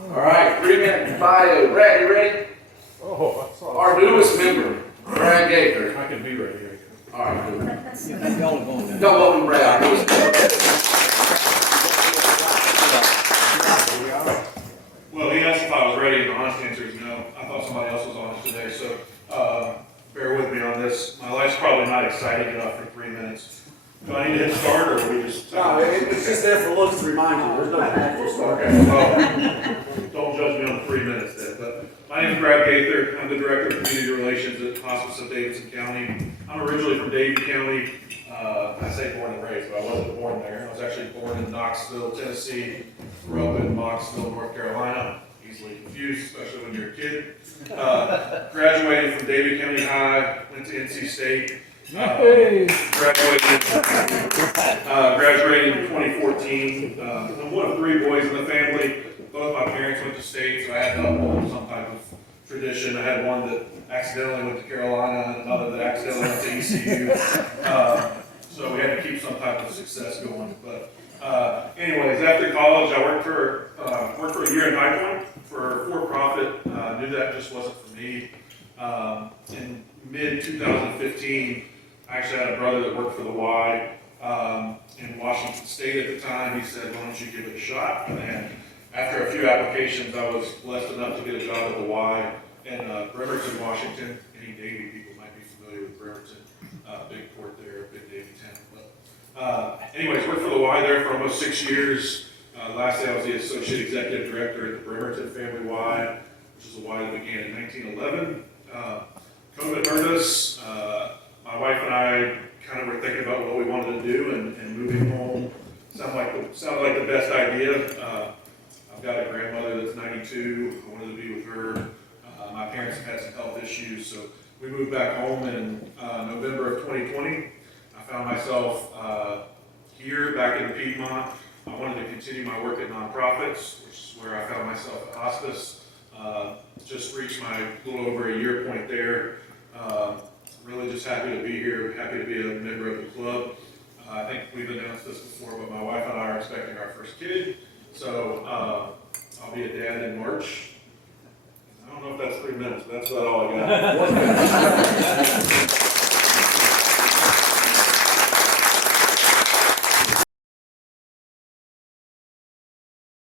All right, 3-minute bio. Brad, you ready? Oh, I saw. Our newest member, Brad Gaither. I can be ready. All right, good. Y'all are going down. Don't welcome Brad, our newest member. Well, he asked if I was ready, and the honest answer is no. I thought somebody else was on it today, so bear with me on this. My life's probably not exciting enough for 3 minutes. Do I need to hit start, or are we just... No, it's just there for looks to remind you. There's no actual start. Okay, well, don't judge me on the 3 minutes then. But my name is Brad Gaither. I'm the Director of Community Relations at Hospice of Davidson County. I'm originally from Davie County. I say born and raised, but I wasn't born there. I was actually born in Knoxville, Tennessee. Grew up in Knoxville, North Carolina. Easily confused, especially when you're a kid. Graduated from Davie County High, went to NC State. Graduated in 2014. I'm one of 3 boys in the family. Both my parents went to state, so I had to uphold some type of tradition. I had one that accidentally went to Carolina and another that accidentally went to ECU. So we had to keep some type of success going. But anyways, after college, I worked for a year in High Point for for-profit. Knew that just wasn't for me. In mid-2015, I actually had a brother that worked for the Y in Washington State at the time. He said, why don't you give it a shot? And after a few applications, I was blessed enough to get a job at the Y in Bremerton, Washington. Any Davie people might be familiar with Bremerton. Big port there, big Davie town. But anyways, worked for the Y there for almost 6 years. Lastly, I was the Associate Executive Director at the Bremerton Family Y, which is a Y that began in 1911. COVID hurt us. My wife and I kind of were thinking about what we wanted to do, and moving home sounded like the best idea. I've got a grandmother that's 92. I wanted to be with her. My parents have had some health issues, so we moved back home in November of 2020. I found myself here back in Piedmont. I wanted to continue my work at nonprofits, which is where I found myself at hospice. Just reached my little over a year point there. Really just happy to be here, happy to be a member of the club. I think we've announced this before, but my wife and I are expecting our first kid. So I'll be a dad in March. I don't know if that's 3 minutes, but that's about all I got.